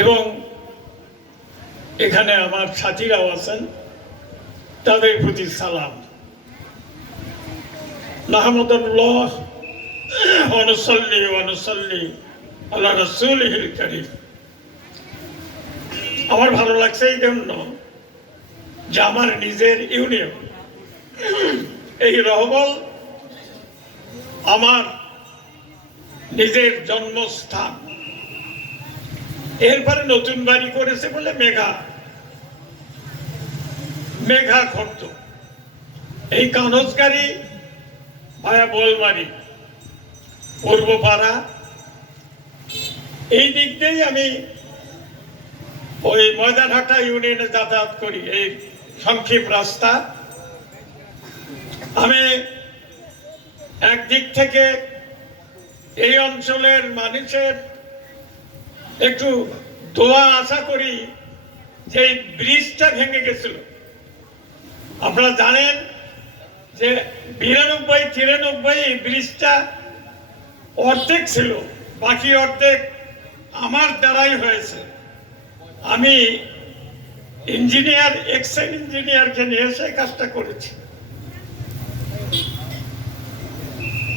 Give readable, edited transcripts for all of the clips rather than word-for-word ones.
এবং এখানে আমার সাথীরাও আছেন, তাদের প্রতি সালাম। নাহমাদুল্লাহ ওয়া নুসাল্লি আলা রাসূলিহিল কারীম। আমার ভালো লাগছে এই জন্য যে আমার নিজের ইউনিয়ন, এই রহবল আমার নিজের জন্মস্থান। এরপরে নতুন বাড়ি করেছে বলে মেঘা খর্দ, এই কানজগাড়ি ভায়া বোলমারি পূর্বপাড়া, এই দিক দিয়েই আমি ওই ময়দানহাটা ইউনিয়নে যাতায়াত করি। এই সংক্ষেপ রাস্তা, আমি একদিক থেকে এই অঞ্চলের মানুষের একটু দোয়া আশা করি যে এই ব্রিজটা ভেঙে গেছিল। আপনারা জানেন যে 92-93 এই ব্রিজটা অর্ধেক ছিল, বাকি অর্ধেক আমার দ্বারাই হয়েছে। আমি ইঞ্জিনিয়ার, এক্সেল ইঞ্জিনিয়ারকে নিয়ে এসে কাজটা করেছি।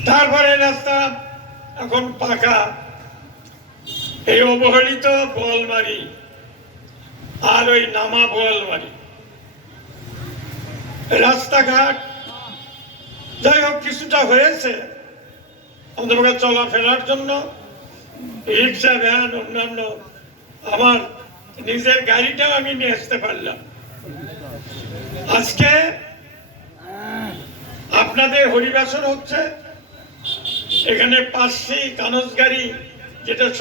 তারপরে রাস্তা এখন পাকা। এই অবহেলিত বোয়ালমারি আর ওই নামা বোয়ালমারি রাস্তাঘাট যাই হোক কিছুটা হয়েছে আমাদের চলাফেরার জন্য। রিক্সা, ভ্যান, অন্যান্য আমার নিজের গাড়িটাও আমি নিয়ে আসতে পারলাম। আজকে আপনাদের হরিবাসর হচ্ছে, এখানে 5টি কানজগাড়ি, যেটা